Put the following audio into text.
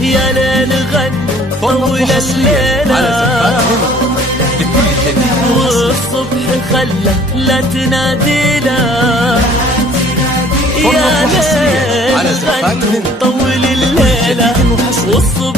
يا ليل غنوا طول الليلة والصبح خلى لا تنادينا يا ليل غنوا طول الليلة والصبح